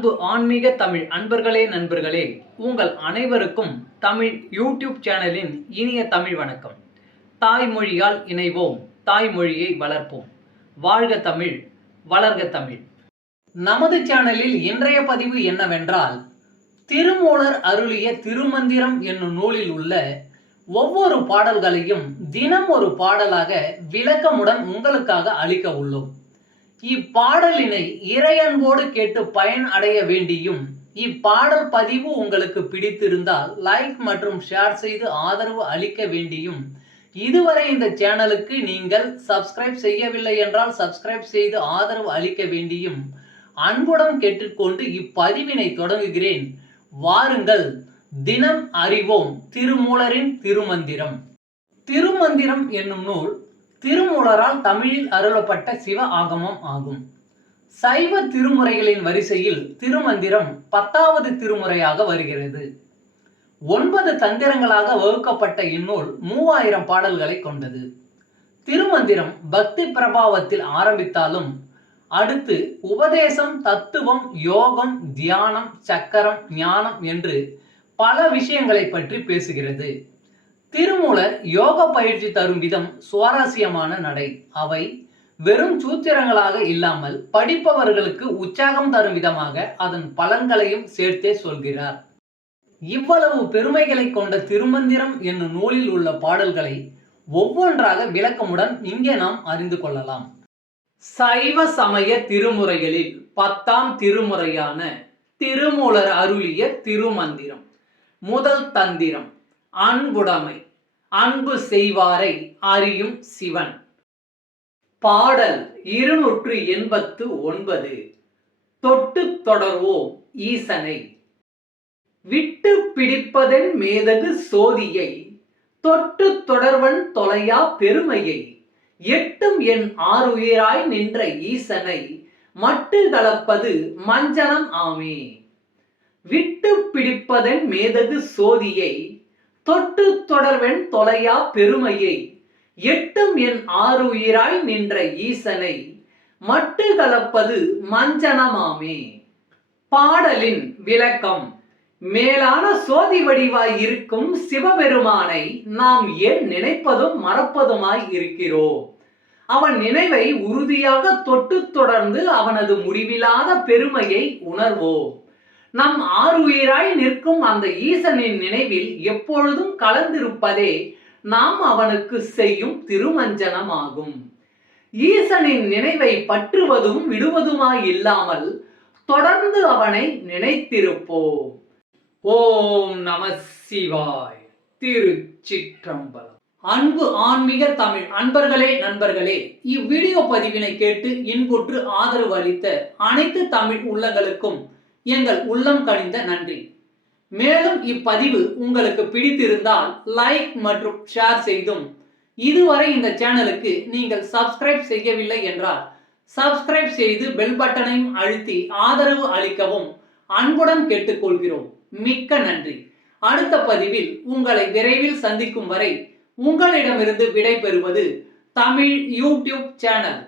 அன்பு ஆன்மீக தமிழ் அன்பர்களே நண்பர்களே, உங்கள் அனைவருக்கும் தமிழ் யூடியூப் சேனலின் இனிய தமிழ் வணக்கம். தாய்மொழியால் இணைவோம், தாய்மொழியை வளர்ப்போம். வாழ்க தமிழ், வளர்க தமிழ். நமது சேனலில் இன்றைய பதிவு என்னவென்றால், திருமூலர் அருளிய திருமந்திரம் என்னும் நூலில் உள்ள ஒவ்வொரு பாடல்களையும் தினம் ஒரு பாடலாக விளக்கமுடன் உங்களுக்காக அளிக்க உள்ளோம். இப்பாடலினை இறையன்போடு கேட்டு பயன் அடைய வேண்டியும், இப்பாடல் பதிவு உங்களுக்கு பிடித்திருந்தால் லைக் மற்றும் ஷேர் செய்து ஆதரவு அளிக்க வேண்டியும், இதுவரை இந்த சேனலுக்கு நீங்கள் சப்ஸ்கிரைப் செய்யவில்லை என்றால் சப்ஸ்கிரைப் செய்து ஆதரவு அளிக்க வேண்டியும் அன்புடன் கேட்டுக்கொண்டு இப்பதிவினை தொடங்குகிறேன். வாருங்கள், தினம் அறிவோம் திருமூலரின் திருமந்திரம். திருமந்திரம் என்னும் நூல் திருமூலரால் தமிழில் அருளப்பட்ட சிவ ஆகமம் ஆகும். சைவ திருமுறைகளின் வரிசையில் திருமந்திரம் 10வது திருமுறையாக வருகிறது. 9 தந்திரங்களாக வகுக்கப்பட்ட இந்நூல் 3000 பாடல்களை கொண்டது. திருமந்திரம் பக்தி பிரபாவத்தில் ஆரம்பித்தாலும் அடுத்து உபதேசம், தத்துவம், யோகம், தியானம், சக்கரம், ஞானம் என்று பல விஷயங்களை பற்றி பேசுகிறது. திருமூலர் யோக பயிற்சி தரும் விதம் சுவாரஸ்யமான நடை. அவை வெறும் சூத்திரங்களாக இல்லாமல் படிப்பவர்களுக்கு உற்சாகம் தரும் விதமாக அதன் பலன்களையும் சேர்த்தே சொல்கிறார். இவ்வளவு பெருமைகளை கொண்ட திருமந்திரம் என்னும் நூலில் உள்ள பாடல்களை ஒவ்வொன்றாக விளக்கமுடன் இங்கே நாம் அறிந்து கொள்ளலாம். சைவ சமய திருமுறைகளில் 10ஆம் திருமுறையான திருமூலர் அருளிய திருமந்திரம். முதல் தந்திரம் அன்புடைமை. அன்பு செய்வாரை அறியும் சிவன். பாடல் 289. தொட்டு தொடர்வோம் ஈசனை. விட்டு பிடிப்பதன் மேதகு சோதியை, தொட்டு தொடர்வன் தொலையா பெருமையை, எட்டும் என் ஆறுயிராய் நின்ற ஈசனை, மட்டு கலப்பது மஞ்சனம் ஆமே. விட்டு பிடிப்பதன் மேதகு சோதியை, தொட்டு தொடர்வன் தொலையா பெருமையை, எட்டும் என் ஆறுயிராய் நின்ற ஈசனை, மட்டு கலப்பது மஞ்சனமாமே. பாடலின் விளக்கம். மேலான சோதி வடிவாய் இருக்கும் சிவபெருமானை நாம் ஏன் நினைப்பதும் மறப்பதுமாய் இருக்கிறோம்? அவன் நினைவை உறுதியாக தொட்டு தொடர்ந்து அவனது முடிவில்லாத பெருமையை உணர்வோம். நம் ஆறுயிராய் நிற்கும் அந்த ஈசனின் நினைவில் எப்பொழுதும் கலந்திருப்பதே நாம் அவனுக்கு செய்யும் திருமஞ்சனமாகும். ஈசனின் நினைவை பற்றுவதும் விடுவதுமாய் இல்லாமல் தொடர்ந்து அவனை நினைத்திருப்போம். ஓம் நம சிவாய். திருச்சிற்றம்பலம். அன்பு ஆன்மீக தமிழ் அன்பர்களே நண்பர்களே, இவ்வீடியோ பதிவினை கேட்டு இன்புற்று ஆதரவு அளித்த அனைத்து தமிழ் உள்ளங்களுக்கும் எங்கள் உள்ளம் கனிந்த நன்றி. மேலும் இப்பதிவு உங்களுக்கு பிடித்திருந்தால் லைக் மற்றும் ஷேர் செய்தும், இதுவரை இந்த சேனலுக்கு நீங்கள் சப்ஸ்கிரைப் செய்யவில்லை என்றால் சப்ஸ்கிரைப் செய்து பெல் பட்டனையும் அழுத்தி ஆதரவு அளிக்கவும் அன்புடன் கேட்டுக்கொள்கிறோம். மிக்க நன்றி. அடுத்த பதிவில் உங்களை விரைவில் சந்திக்கும் வரை உங்களிடமிருந்து விடை பெறுவது தமிழ் யூடியூப் சேனல்.